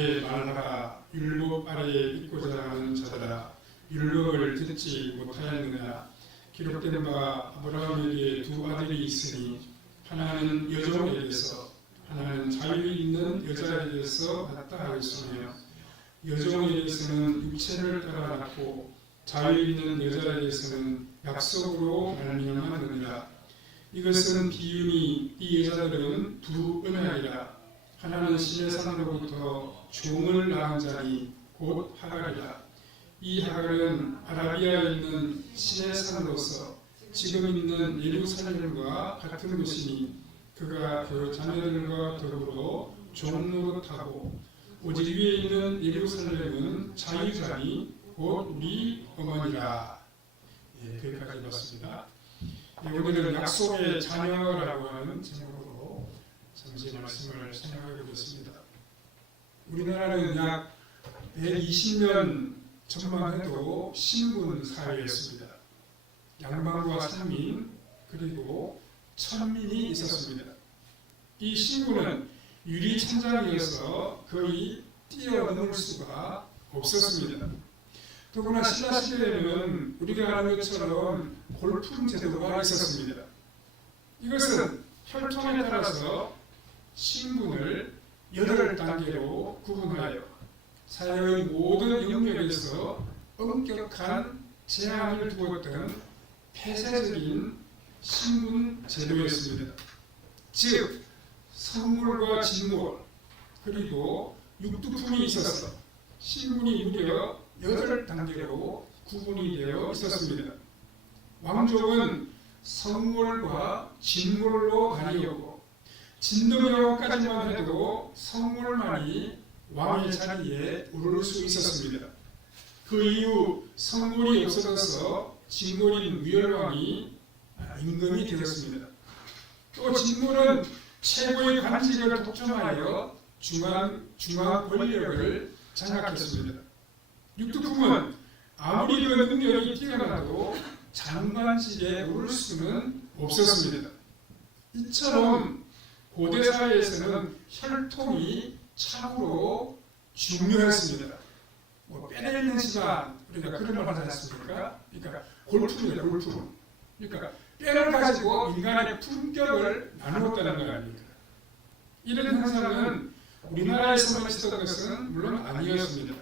말하라 율법 아래에 있고자 하는 자들아 율법을 듣지 못하였느냐. 기록된 바 아브라함에게 두 아들이 있으니 하나는 여종에게서 하나는 자유 있는 여자에게서 낳았다 하였으며 여종에게서는 육체를 따라 낳고 자유 있는 여자에게서는 약속으로 말미암았느니라. 이것은 비유니 이 여자들은 두 은하이라. 하나는 신의 산으로부터 종을 낳은 자니 곧 하갈이라. 이 하갈은 아라비아에 있는 신의 산으로서 지금 있는 예루살렘과 같은 것이니 그가 그 자녀들과 더불어 종노릇하고 오직 위에 있는 예루살렘은 자유자니 곧 우리 어머니라. 거기까지 봤습니다. 오늘은 약속의 자녀라고 하는 제목으로 잠시 말씀을 생각해 보겠습니다. 우리나라는 약 120년 전만 해도 신분 사회였습니다. 양반과 상민 그리고 천민이 있었습니다. 이 신분은 유리 천장이어서 거의 뛰어넘을 수가 없었습니다. 더구나 신라 시대에는 우리가 아는 것처럼 골품 제도가 있었습니다. 이것은 혈통에 따라서 신분을 8단계로 구분하여 사회의 모든 영역에서 엄격한 제한을 두었던 폐쇄적인 신분 제도였습니다. 즉 성물과 진물 그리고 육두품이 있어서 신분이 무려 8단계로 구분이 되어 있었습니다. 왕족은 성물과 진물로 나뉘었고 진노경까지만 해도 성물만이 왕의 자리에 오를 수 있었습니다. 그 이후 성물이 없어져서 진물인 위열왕이 임금이 되었습니다. 또 진물은 최고의 관직을 독점하여 중앙 권력을 장악했습니다. 육두품은 아무리 그 능력이 뛰어나도 장관직에 오를 수는 없었습니다. 이처럼 고대 사회에서는 혈통이 참으로 중요했습니다. 빼내있는 시간, 우리가 그런 말 하지 않습니까? 그러니까 골품이다, 골품. 그러니까 뼈를 가지고 인간의 품격을 나누었다는 거 아닙니까? 이런 현상은 우리나라에서만 있었던 것은 물론 아니었습니다.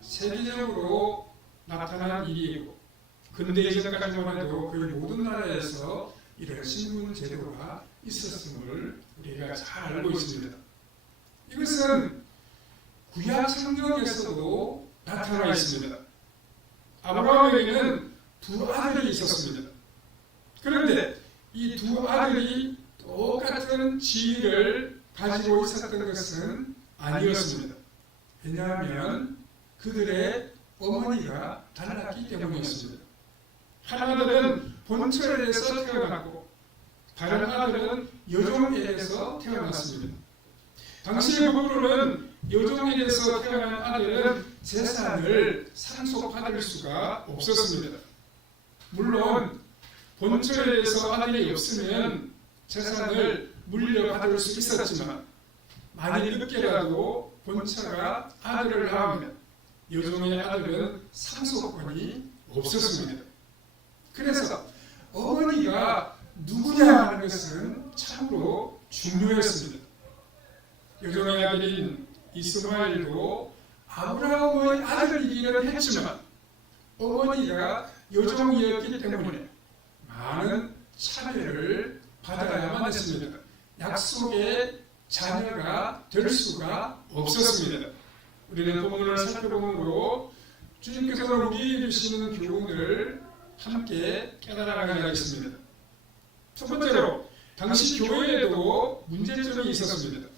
세계적으로 나타난 일이고 근대 이전까지만 해도 거의 모든 나라에서 이런 신분 제도가 있었음을 우리가 잘 알고 있습니다. 이것은 구약 성경에서도 나타나 있습니다. 아브라함에게는 두 아들이 있었습니다. 그런데 이 두 아들이 똑같은 지위를 가지고 있었던 것은 아니었습니다. 왜냐하면 그들의 어머니가 달랐기 때문이었습니다. 한 아들은 본처에서 태어났고 다른 아들은 여종에서 태어났습니다. 당시의 법으로는 여종에서 태어난 아들은 재산을 상속받을 수가 없었습니다. 물론 본처에서 아들이 없으면 재산을 물려받을 수 있었지만 만일 늦게라도 본처가 아들을 낳으면 여종의 아들은 상속권이 없었습니다. 그래서 어머니가 누구냐 하는 것은 참으로 중요했습니다. 여종의 아들인 이스마엘도 아브라함의 아들이기는 했지만 어머니가 여종이었기 때문에 많은 차별을 받아야만 했습니다. 약속의 자녀가 될 수가 없었습니다. 우리는 본문을 살펴보므로 주님께서 우리에게 주시는 교훈을 함께 깨달아가야 하겠습니다. 첫 번째로 당시 교회에도 문제점이 있었습니다.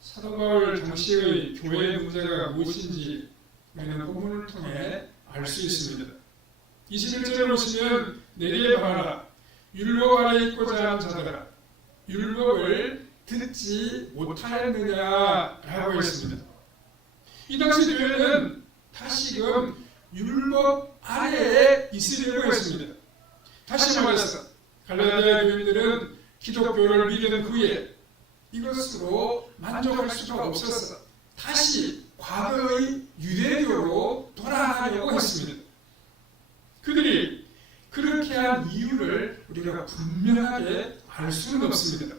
사도 바울 당시의 교회의 문제가 무엇인지 우리는 본문을 통해 알 수 있습니다. 21절에 보시면 내게 말하라 율법 아래에 있고자 하는 자들아 율법을 듣지 못하였느냐라고 했습니다. 이 당시 교회는 다시금 율법 아래에 있으려고 했습니다. 다시 말해서 갈라디아 교인들은 기독교를 믿는 후에 이것으로 만족할 수가 없어서 알 수는 없습니다.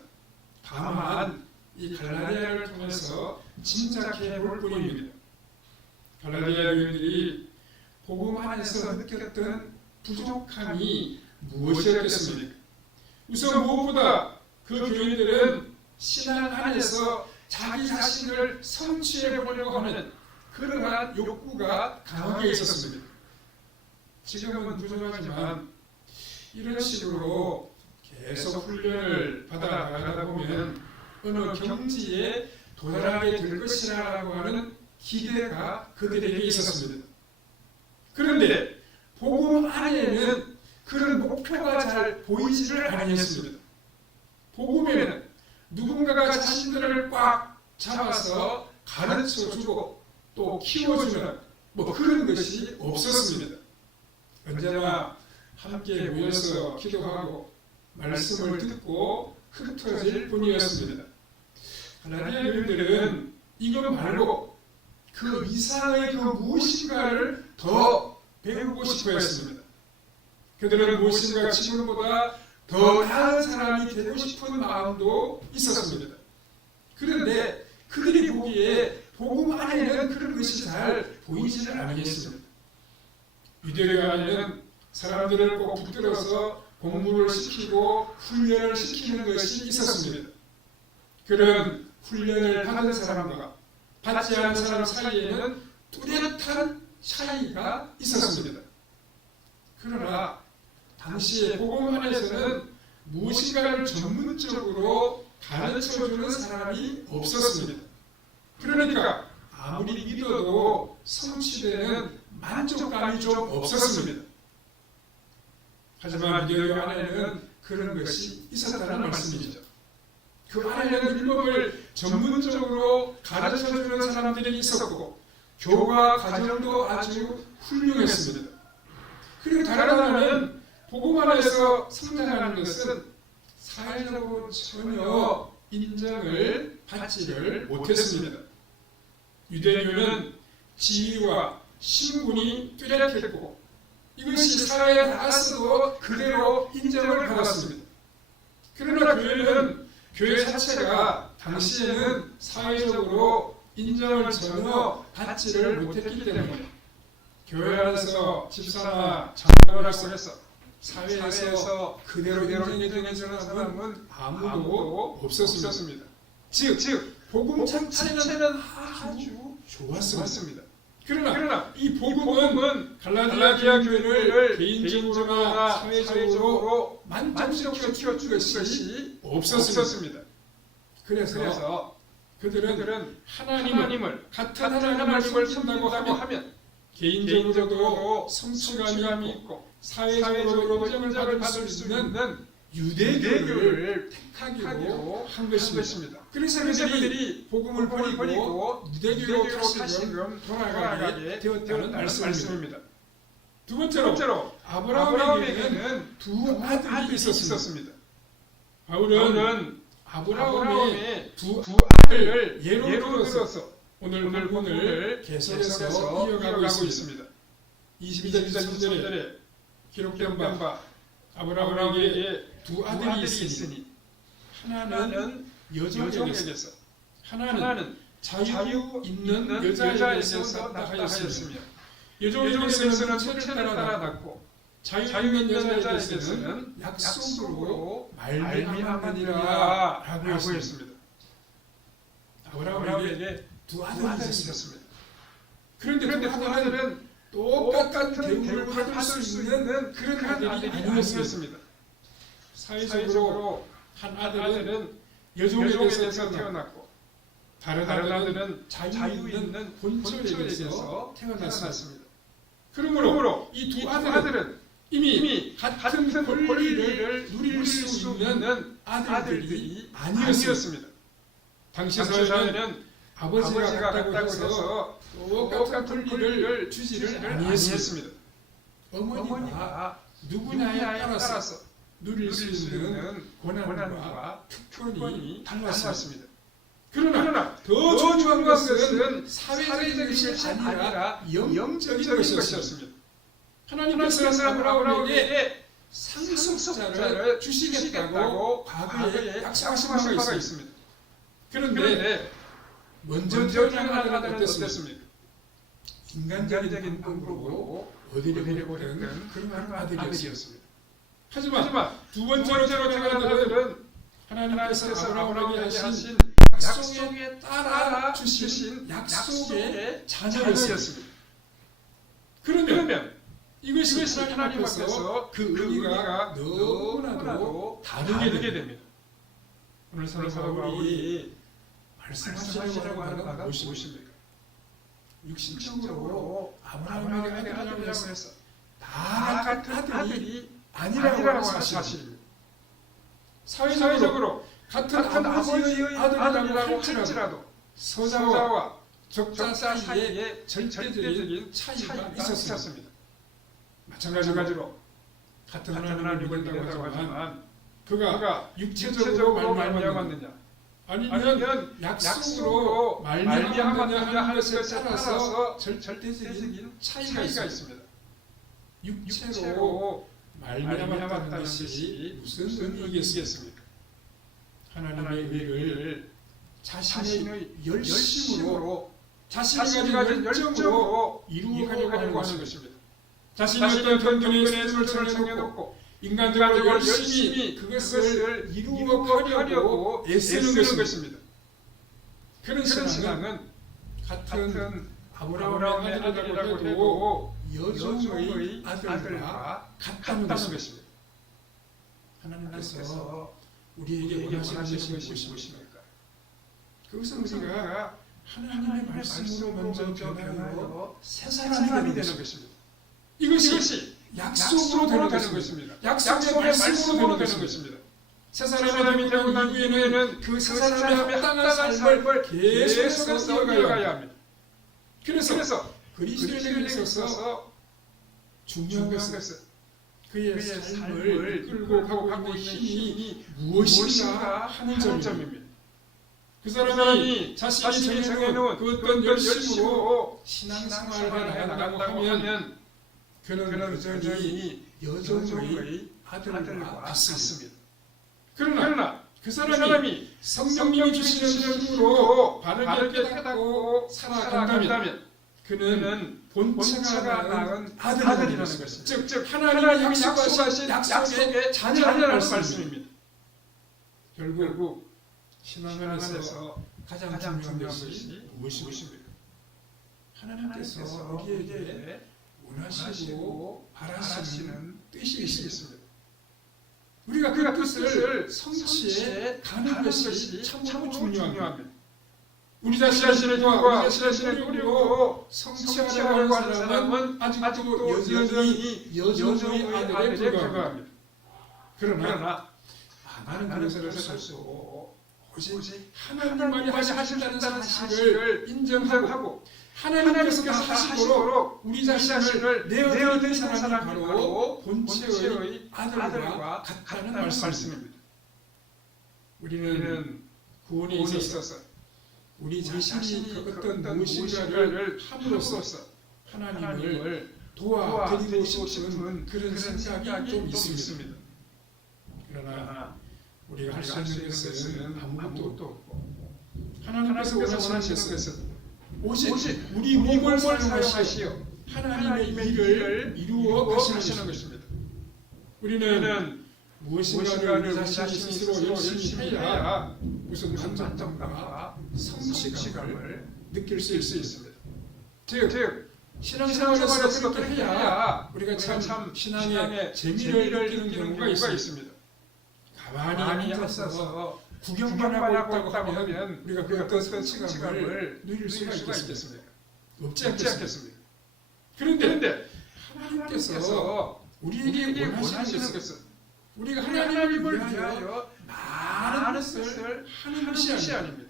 다만 이 갈라디아를 통해서 짐작해 볼 뿐입니다. 갈라디아 교인들이 복음 안에서 느꼈던 부족함이 무엇이었겠습니까? 우선 무엇보다 그 교인들은 신앙 안에서 자기 자신을 성취해 보려고 하는 그러한 욕구가 강하게 있었습니다. 지금은 부족하지만 이런 식으로 계속 훈련을 받아가다 보면 어느 경지에 도달하게 될 것이라고 하는 기대가 그들에게 있었습니다. 그런데 복음 안에는 그런 목표가 잘 보이지를 아니했습니다. 복음에는 누군가가 자신들을 꽉 잡아서 가르쳐주고 또 키워주는 그런 것이 없었습니다. 언제나 함께 모여서 기도하고 말씀을 듣고 흩어질 뿐이었습니다. 갈라디아 교인들은 이거 말고 그 이상의 그 무엇인가를 더 배우고 싶어 했습니다. 그들은 무엇인가 지금보다 더 나은 사람이 되고 싶은 마음도 있었습니다. 그런데 그들이 보기에 복음 안에는 그런 것이 잘 보이지를 않았습니다. 유대교 안에는 사람들을 꼭 붙들어서 공부를 시키고 훈련을 시키는 것이 있었습니다. 그런 훈련을 받은 사람과 받지 않은 사람 사이에는 뚜렷한 차이가 있었습니다. 그러나 당시에 복음 안에서는 무엇인가를 전문적으로 가르쳐주는 사람이 없었습니다. 그러니까 아무리 믿어도 성취되는 만족감이 좀 없었습니다. 하지만 유대교 안에는 그런 것이 있었다는 말씀이죠. 그 안에는 율법을 전문적으로 가르쳐주는 사람들이 있었고 교과 과정도 아주 훌륭했습니다. 그리고 다른 하나는 복음 안에서 성장하는 것은 사회적으로 전혀 인정을 받지를 못했습니다. 유대교는 지위와 신분이 뚜렷했고 이것이 사회에 나가서도 그대로 인정을 받았습니다. 그러나 교회 자체가 당시에는 사회적으로 인정을 전혀 받지를 못했기 때문에 교회 안에서 집사나 장로라고 해서 사회에서 그대로 인정해주는 사람은 아무도 없었습니다. 즉 복음 자체는 아주 좋았습니다. 그러나 이 복음은 갈라디아 교회를 개인적으로나 사회적으로 만족시켜준 것이 없었습니다. 그래서 그들은 하나님을 같은 하나님을 섬긴다고 하면 개인적으로도 성취감이 있고 사회적으로 인정을 받을 수 있는 유대교를 택하기로 한 것입니다. 그래서 그들이 복음을 버리고 유대교로 다시금 돌아가게 되었다는 말씀입니다. 두 번째로 아브라함에게는 두 아들이 있었습니다. 바울은 아브라함의 두 아들을 예로 들어서 오늘 본문을 계속해서 이어가고 있습니다. 22절 23절에 기록된 바 아브라함에게 두 아들이 있으니 하나는 여종에게서 하나는 자유 있는 여자에게서 낳다 하였으며 여종에게서는 채를 따라 낳고 자유 있는 여자에게서는 약속으로 말미암으리라 라고 했습니다. 아브라함에게 두 아들이 있었습니다. 그런데 두 아들은 똑같은 대우를 받을 수 있는 그런 아들이 아니었습니다. 사회적으로 한 아들은 여종에게서 태어났고 다른 아들은 자유 있는 본처에게서 태어났습니다. 그러므로 이 두 아들은 이미 같은 권리를 누릴 수 있는 아들들이 아니었습니다. 당시 사회는 아버지가 같다고 해서 똑같은 권리를 주지를 아니했습니다. 어머니가 누구냐에 따라서 누릴 수 있는 권한과 특권이 달랐습니다. 그러나 더 중요한 것은 사회적인 것이 아니라 영적인 것이었습니다. 하나님께서 아브라함에게 상속자를 주시겠다고 과거에 약속하신 바가 있습니다. 그런데 먼저 태어난 아들은 어땠습니까? 인간적인 방법으로 어디를 보내는 그런 아들이었습니다. 하지만 두 번째로 태어난 아들은 하나님께서 아브라함에게 하신 약속에 따라 주신 약속의 자녀였습니다. 그러면 이것이 하나님 앞에서 그 의미가 너무나도 다르게 됩니다. 오늘 사도 바울이 말씀하시려고 하는 바가 무엇입니까? 육신적으로 아브라함에게 아들이라고 해서 다 같은 아들이 아니라고 하는 사실입니다. 사회적으로 같은 아버지의 아들이라고 할지라도 서자와 적자 사이에 절대적인 차이가 있었습니다. 마찬가지로 같은 하나님을 믿는다고 하지만 그가 육체적으로 말미암았느냐 아니면 약속으로 말미암았느냐 하는 것에 따라서 절대적인 차이가 있습니다. 육체로 말미암았다는 것이 무슨 의미겠습니까? 하나님의 의를 자신의 열심으로 자신이 가진 열정으로 이루어가려고 하는 것입니다. 자신이 어떤 경건의 수를 정해놓고 인간적으로 열심히 그것을 이루어가려고 애쓰는 것입니다. 그런 신앙은 같은 아브라함의 아들이라고 해도 여종의 아들과 같다는 것입니다. 하나님께서 우리에게 원하시는 것이 무엇입니까? 그것은 우리가 하나님의 말씀으로 먼저 변하여 새 사람이 되는 것입니다. 이것이 약속으로 되는 것입니다. 약속의 말씀으로 되는 것입니다. 새 사람이 되고 난 이후에는 그 새 사람의 합당한 삶을 계속해서 이어가야 합니다. 그래서 그리스도인에게 있어서 중요한 것은 그의 삶을 끌고 가고 있는 힘이 무엇인가 하는 점입니다. 그 사람이 자신이 정해놓은 그 어떤 열심으로 신앙생활을 나간다고 하면 그는 여전히 여종의 아들과 같습니다. 그러나 그 사람이 성령님이 주시는 힘으로 바르게 깨닫고 살아간다면 그는 본체가 낳은 아들이라는 것입니다. 즉 하나님이 약속하신 약속의 자녀라는 말씀입니다. 결국 신앙 안에서 가장 중요한 것이 무엇입니까? 하나님께서 우리에게 원하시고 바라시는 뜻이 있습니다. 우리가 그 뜻을 성취해 가는 것이 참으로 중요합니다. 우리 자신의 힘과 우리 자신의 노력으로 성취하려고 하는 사람은 아직도 여전히 여종의 아들에 불과합니다. 그러나 나는 그것을 살 수 없고 오직 하나님만이 하신다는 사실을 인정하고 하나님께서 다 하시도록 우리 자신을 내어드리는 사람이 바로 본체의 아들과 같다는 말씀입니다. 우리는 구원에 있어서 우리 자신이 그 어떤 무엇인가를 함으로써 하나님을 도와드리고 싶은 그런 생각이 좀 있습니다. 그러나 우리가 할 수 있는 것은 아무것도 없고 하나님께서 원하시는 것은 오직 우리 몸을 사용하시어 하나님의 일을 이루어 가시는 것입니다. 우리는 무엇인가를 우리 자신이 스스로 열심히 해야 무슨 만족감과 성취감을 느낄 수 있습니다. 즉 신앙생활에서 그렇게 해야 우리가 참 신앙의 재미를 느끼는 경우가 있습니다. 가만히 앉아서 구경만 하고 있다고 하면 우리가 그 어떤 성취감을 누릴 수가 있겠습니까? 없지 않겠습니까? 그런데 하나님께서 우리에게 원하시는 것은 우리가 하나님을 위하여 많은 것을 하는 것이 아닙니다.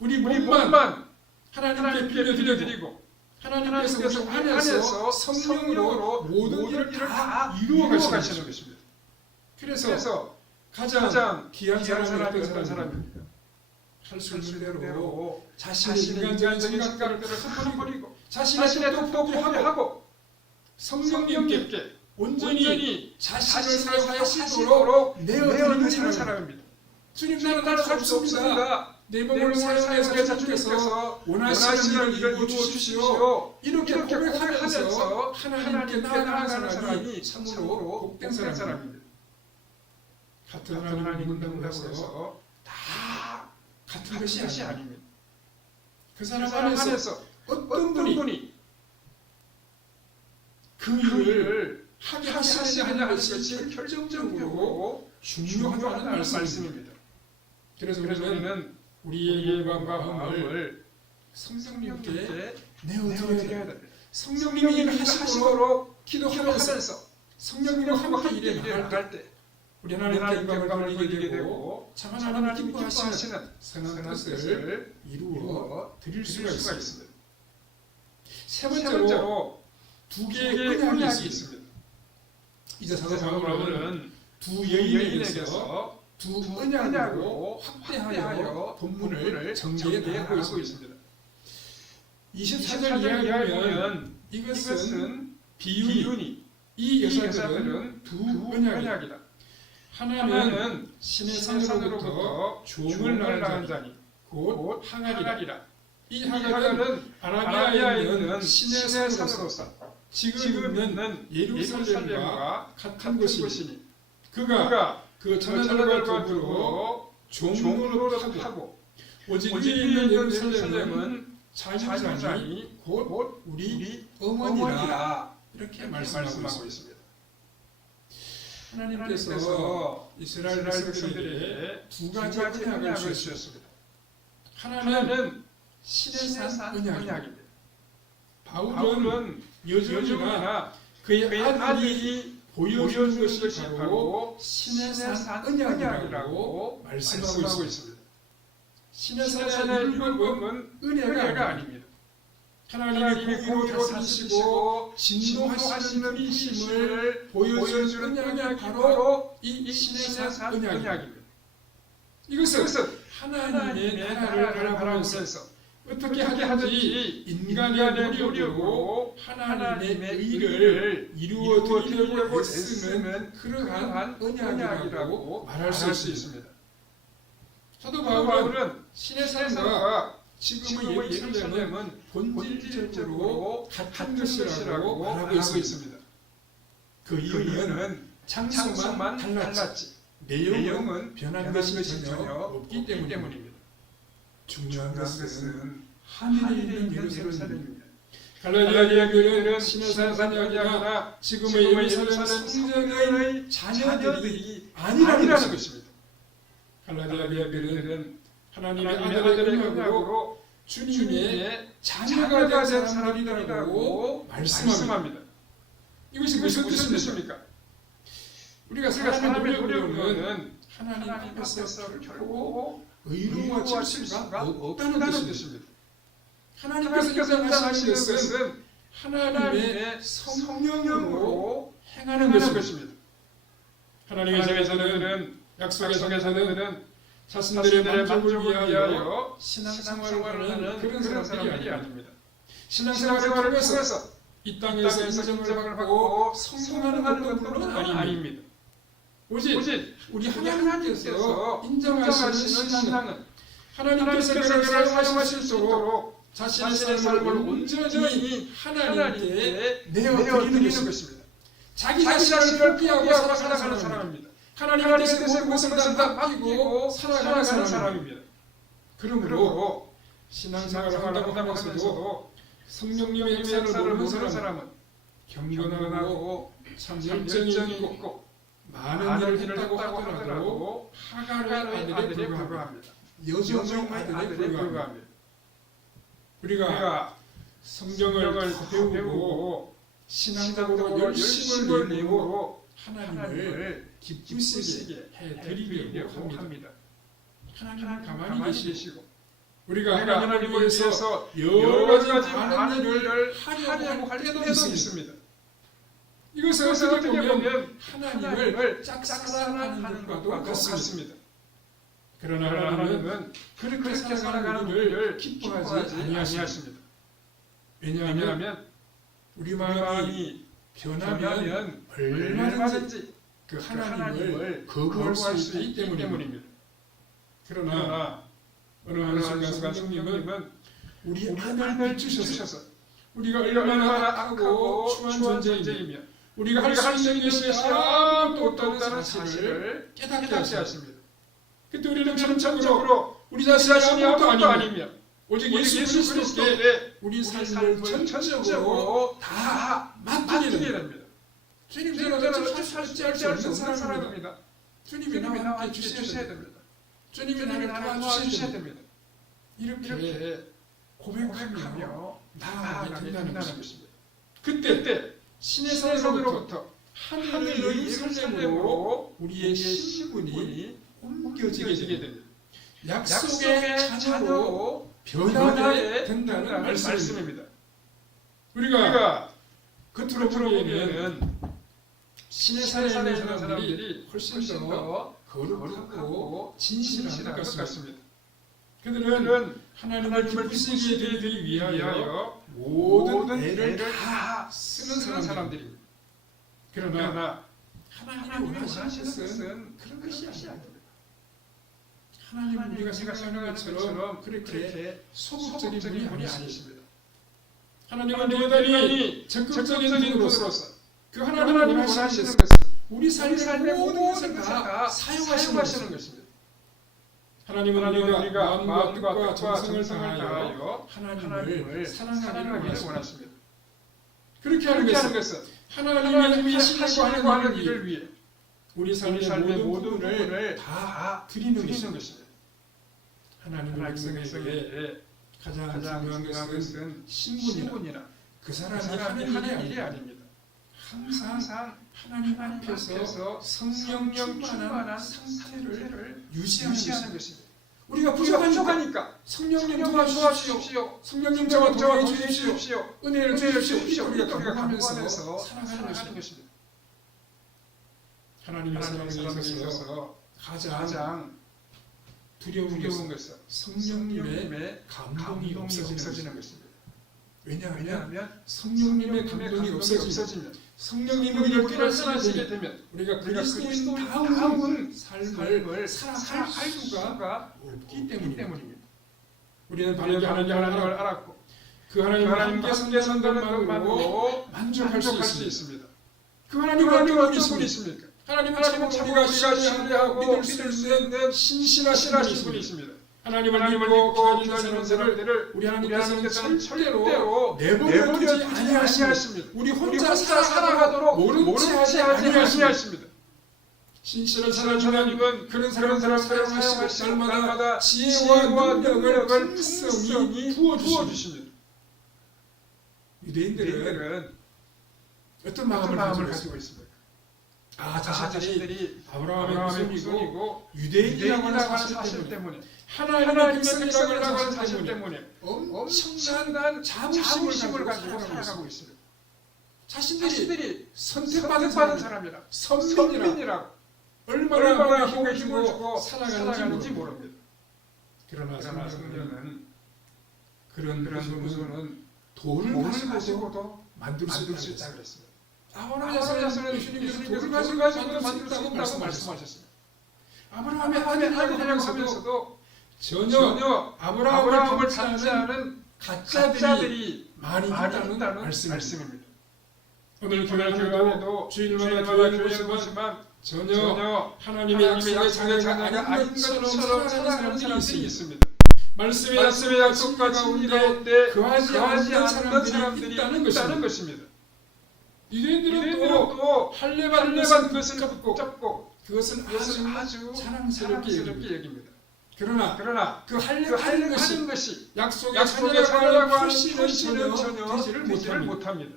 우리 몸만 하나님께 빌려드리고 하나님께서 우리 안에서 성령으로 모든 일을 다 이루어 가시는 것입니다. 그래서 가장 귀한 사람이 어떤 사람입니까? 할 수 있는 대로 자신의 인간적인 생각들을 흩어버리고 자신의 뜻도 포기하고 성령님께 온전히 자신을 사용하시도록 내어드리는 사람입니다. 주님, 나는 할 수 없습니다. 내 몸을 사용해서 주님께서 원하시는 일을 이루어 주시오. 이렇게 고백하면서 하나님께 나아가는 사람이 참으로 복된 사람입니다. 같은 하나님을 믿는다고 해서 다 같은 것이 아닙니다. 그 사람 안에서 어떤 분이 그 일을 하게 하시느냐 하는 것이 결정적으로 중요하다는 말씀입니다. 그래서 우리는 우리의 마음을 성령님께 내어드려야 됩니다. 성령님이 하시도록 기도하면서 성령님과 함께 일해 나갈 때 우리 하나님께 영광을 돌리게 되고 참 하나님 기뻐하시는 선한 뜻을 이루어 드릴 수가 있습니다. 세 번째로 두 개의 언약이 있습니다. 이제 사도 바울은 두 여인에게서 두 언약으로 확대하여 본문을 정리해 나가고 있습니다. 24절 이하에 보면 이것은 비유니 이 여자들은 두 언약이다. 하나는 신의 산으로부터 종을 낳은 자니 곧 하갈이라. 이 하갈은 아라비아에 있는 신의 산으로서 지금 있는 예루살렘과 같은 것이니 그가 그 천하들과 더불어 종로로 타고 오직 위에 있는 예루살렘은 자유자니 곧 우리 어머니라. 이렇게 말씀하고 있습니다. 하나님께서 이스라엘 백성들에게 두 가지 언약을 주셨습니다. 하나는 신의 산 언약입니다. 바울은 여정이나 그의 아들이 보여주는 것이 바로 신의 산 언약이라고 말씀하고 있습니다. 신의 산의 율법은 은혜가 아닙니다. 하나님이 공의로 다스리시고 진노하시는 분이심을 보여주는 언약이 바로 이 신의 산 언약입니다. 이것은 하나님의 나라를 바라보면서 어떻게 하든지 인간의 노력으로 하나님의 의를 이루어 드리려고 애쓰는 그러한 언약이라고 말할 수 있습니다. 사도 바울은 신의 산과 지금의 예루살렘은 본질적으로 같은 것이라고 말하고 있습니다. 그 이유는 장소만 달랐지 내용은 변한 것이 전혀 없기 때문입니다. 중요한 것은 하늘에 있는 예루살렘입니다. 갈라디아 교회는 신의 산이 아니라 지금의 예루살렘 성전의 자녀들이 아니라는 것입니다. 갈라디아 교회는 하나님의 아들의 언약으로 주님의 자녀가 된 사람이라고 말씀합니다. 이것이 무슨 뜻입니까? 우리가 사람의 노력은 하나님 앞에서 결코 의로워질 수가 없다는 뜻입니다. 하나님께서 인정하시는 것은 하나님의 성령으로 행하는 것입니다. 하나님의 자녀들은 약속의 자녀들은 자신들의 만족을 위하여 신앙생활을 하는 그런 사람들이 아닙니다. 신앙생활을 통해서 이 땅에서 인정을 받고 성공하는 것도 물론 아닙니다. 오직 우리 하나님께서 인정하시는 신앙은 하나님께서 그를 사용하실 수 있도록 자신의 삶을 온전히 하나님께 내어드리는 것입니다. 자기 자신을 포기하고 살아가는 사람입니다. 하나님께서 모든 것을 다 맡기고 살아가는 사람입니다. 그러므로 신앙생활을 한다면서도 성령님의 역사를 모르는 사람은 경건하고 참 열정이 있고 많은 일을 했다고 하더라도 하갈의 아들에 불과합니다. 여종의 아들에 불과합니다. 우리가 성경을 배우고 신앙적으로 열심을 내고 하나님을 기쁘시게 해드리려고 합니다. 하나님은 가만히 계시고 우리가 하나님을 위해서 여러 가지 많은 일을 하려고 할 때도 있습니다. 이것은 어떻게 보면 하나님을 짝사랑하는 것과 같습니다. 그러나 하나님은 그렇게 살아가는 우리를 기뻐하지 아니하십니다. 왜냐하면 우리 마음이 변하면 얼마든지 그 하나님을 거부할 수 있기 때문입니다. 그러나 어느 한순간 성령님은 우리 안을 비추셔서 우리가 얼마나 악하고 추한 존재이며 우리가 할 수 있는 것이 아무것도 없다는 사실을 깨닫게 하십니다. 그때 우리는 전적으로 우리 자신이 아무것도 아니며 오직 예수 그리스도께 우리 삶을 전적으로 다 맡기게 됩니다. 주님, 저는 어쩔 수 없는 사람입니다. 주님이 나와 함께 주셔야 됩니다. 주님이 나를 도와주셔야 됩니다. 이렇게 고백하며 나아가게 된다는 것입니다. 그때 신의 손으로부터 하늘의 설렘으로 우리의 신분이 옮겨지게 됩니다. 약속의 자녀로 변화게 된다는 말씀입니다. 우리가 겉으로 보기에는 신의 산에 있는 사람들이 훨씬 더 거룩하고 진실한 것 같습니다. 그들은 하나님을 기쁘시게 되기 위하여 모든 애를 다 쓰는 사람들입니다. 그러나 하나님이 원하시는 것은 그런 것이 아닙니다. 하나님은 우리가 생각하는 것처럼 그렇게 소극적인 분이 아니십니다. 하나님은 대단히 적극적인 분으로서 그 하나님을 원하시는 것은 우리 삶의 모든 것을 다 사용하시는 것입니다. 하나님은 우리가 마음과 뜻과 정성을 다하여 하나님을 사랑하기를 원하십니다. 그렇게 하는 것은 하나님이 하시려고 하는 일을 위해 우리 삶의 모든 부분을 다 드리는 것입니다. 하나님의 백성에게 가장 중요한 것은 신분이나 그 사람이 하는 일이 아닙니다. 항상 하나님 앞에서 성령 충만한 상태를 유지하는 것입니다. 우리가 부족하니까 성령님 도와주십시오. 성령님 저와 도와주십시오. 은혜를 주십시오. 우리가 간구하면서 살아가는 것입니다. 하나님의 사랑에 있어서 가장 두려운 것은 성령님의 감동이 없어지는 것입니다. 왜냐하면 성령님의 감동이 없어지면 성령님이 우리를 떠나시게 되면 우리가 그리스도인다운 삶을 살아갈 수가 없기 때문입니다. 우리는 바르게 하나님을 알았고 그 하나님과 함께 산다는 것만으로 만족할 수 있습니다. 그 하나님은 어떤 분이 있습니까? 하나님은 우리가 신뢰하고 믿을 수 있는 신실하신 분이 있습니다. 하나님을 믿고 기다리는 사람들을 우리 하나님께서는 절대로 내버려두지 아니하십니다. 우리 혼자 살아가도록 모른 채 하지 아니하십니다. 신실한 하나님은 그런 사람을 사용하시고 날마다 지혜와 능력을 풍성히 부어주십니다. 유대인들은 어떤 마음을 가지고 있습니까? 자신들이 아브라함의 후손이고 유대인이라고 하는 사실 때문에 하나님의 백성이라고 하는 사실 때문에 엄청난 자부심을 가지고 살아가고 있습니다. 자신들이 선택받은 사람이라 선민이라고 얼마나 힘을 주고 살아가는지 모릅니다. 그러나 성령은 그런 후손은 돈을 가지고도 만들 수 있다 그랬습니다. 아브라함의 예수님께서 돈을 가지고도 만들었다고 말씀하셨습니다. 아브라함의 알고 하면서도 전혀 아브라함을 닮지 않은 가짜들이 많이 있다는 말씀입니다. 오늘 교회에도 주일마다 교회를 보지만 전혀 하나님의 약속의 자녀가 아닌 것처럼 살아가는 사람들이 있습니다. 말씀의 약속과 진리 가운데 거하지 않는 사람들이 있다는 것입니다. 유대인들은 또 할례받은 것을 접고 그것은 아주 자랑스럽게 여깁니다. 그러나 그 할례받은 것이 약속의 자녀라고 하는 표시는 전혀 되지를 못합니다.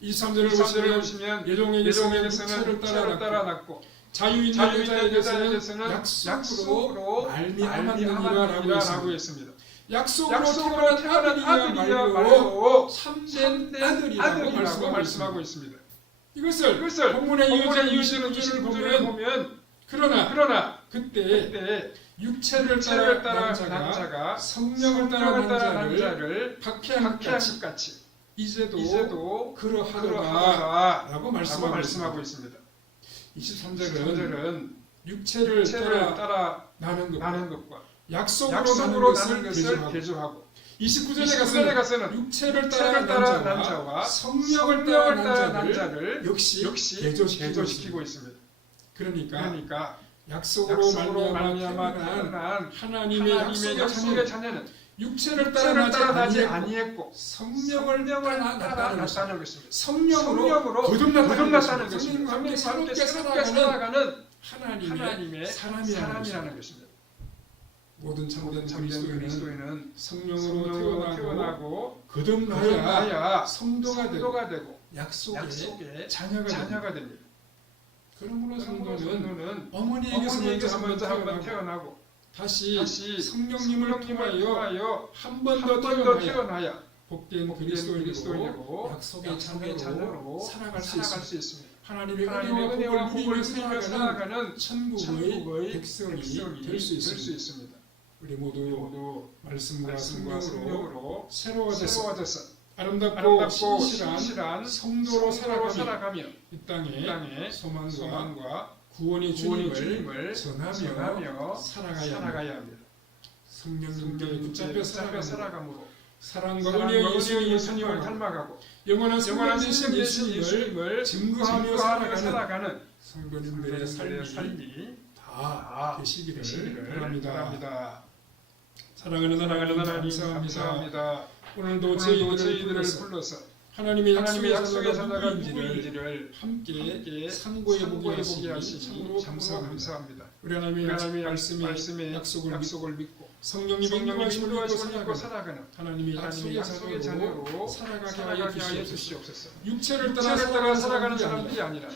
이 3절을 보시면 예종에게서는 서를 따라 낳고 자유인 여자에게서는 약속으로 말미암았느니라라고 했습니다. 약속으로 태어난 아들이야말로 참된 아들이라고 말씀하고 있습니다. 이것을 본문에 이어지는 구절을 보면 그러나 그때 육체를 따라 난 자가 성령을 따라 난 자를 박해한 것 같이 이제도 그러하도다 라고 말씀하고 있습니다. 23절은 23절은 육체를 따라 나는 것과 약속으로 약속으로 나는 나는 것을 것을 개조하고 29절에 29절에 가서는 가서는 육체를 육체를 따라 따라 난 자와 남자와 성령을 성령을 따라 따라 난 자를 남자를 역시 개조시키고 개조시키고 있습니다. 그러니까 약속으로 약속으로 말미암아 태어난 태어난 하나님의 하나님의 약속의 자녀는 육체를 따라 육체를 나지 따라 나지 아니했고 아니했고 성령을 따라 났다는 것입니다. 났다는 것입니다. 성령으로 거듭났다는 거듭났다는 것입니다. 것입니다. 성령과 함께 새롭게 새롭게 살아가는 살아가는 하나님의 사람이라는 것입니다. 모든 참된 참된 그리스도인은 그리스도인은 성령으로 태어나고 거듭나야 성도가 성도가 되고 약속의 자녀가 됩니다. 됩니다. 그러므로 성도는 성도는 어머니에게서 먼저 한번 태어나고 태어나고 다시 성령님을 통하여 통하여 한 번 더 한 번 더 태어나야 태어나야 복된 그리스도인이고 그리스도인이고 약속의 자녀로 살아갈 수 있습니다. 수 있습니다. 하나님의 하나님의 은혜와 복을 누리며 누리며 살아가는 천국의 백성이 백성이 될 수 될 수 있습니다. 있습니다. 우리 모두 말씀과 성령으로 성령으로 새로워져서 아름답고 아름답고 신실한 신실한 성도로 살아가며 살아가며 이 땅에 소망과 구원의 구원의 주님을 주님을 전하며 살아가야 합니다. 성령님께 붙잡혀 살아감으로 사랑과 은혜의 예수님을 닮아가고 영원한 영원한 생명 되신 되신 예수님을 증거하며 살아가는 성도님들의 삶이 다 되시기를 바랍니다. 바랍니다. 사랑하는 하나님 감사합니다. 오늘도 저희들을 불러서 하나님의 약속의 자녀가 누구인지를 함께 상고해 보게 하시니 참으로 감사합니다. 우리 하나님의 말씀의 약속을 믿고 성령님의 인도하심을 믿고 살아가는 하나님의 약속의 자녀로 살아가게 하여 주시옵소서. 육체를 따라 살아가는 사람들이 아니라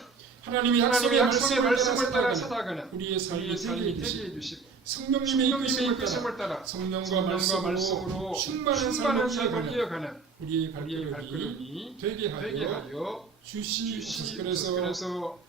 하나님의 약속의 말씀을 따라 살아가는 우리의 삶이 되게 해주시고 성령님의 이끄심을 따라 성령과 말씀으로 충만한 삶을 이어가는 우리의 발걸음이 되게 하여 주시옵소서. 그래서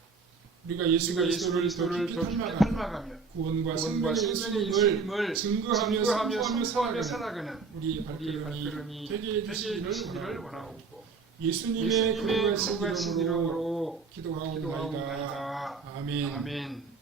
우리가 예수 그리스도를 더 깊이 닮아가며 구원과 생명의 예수님을 증거하며 선포하며 살아가는 우리의 발걸음이 되게 해주시기를 원하옵고 예수님의 거룩하신 이름으로 기도하옵나이다. 아멘.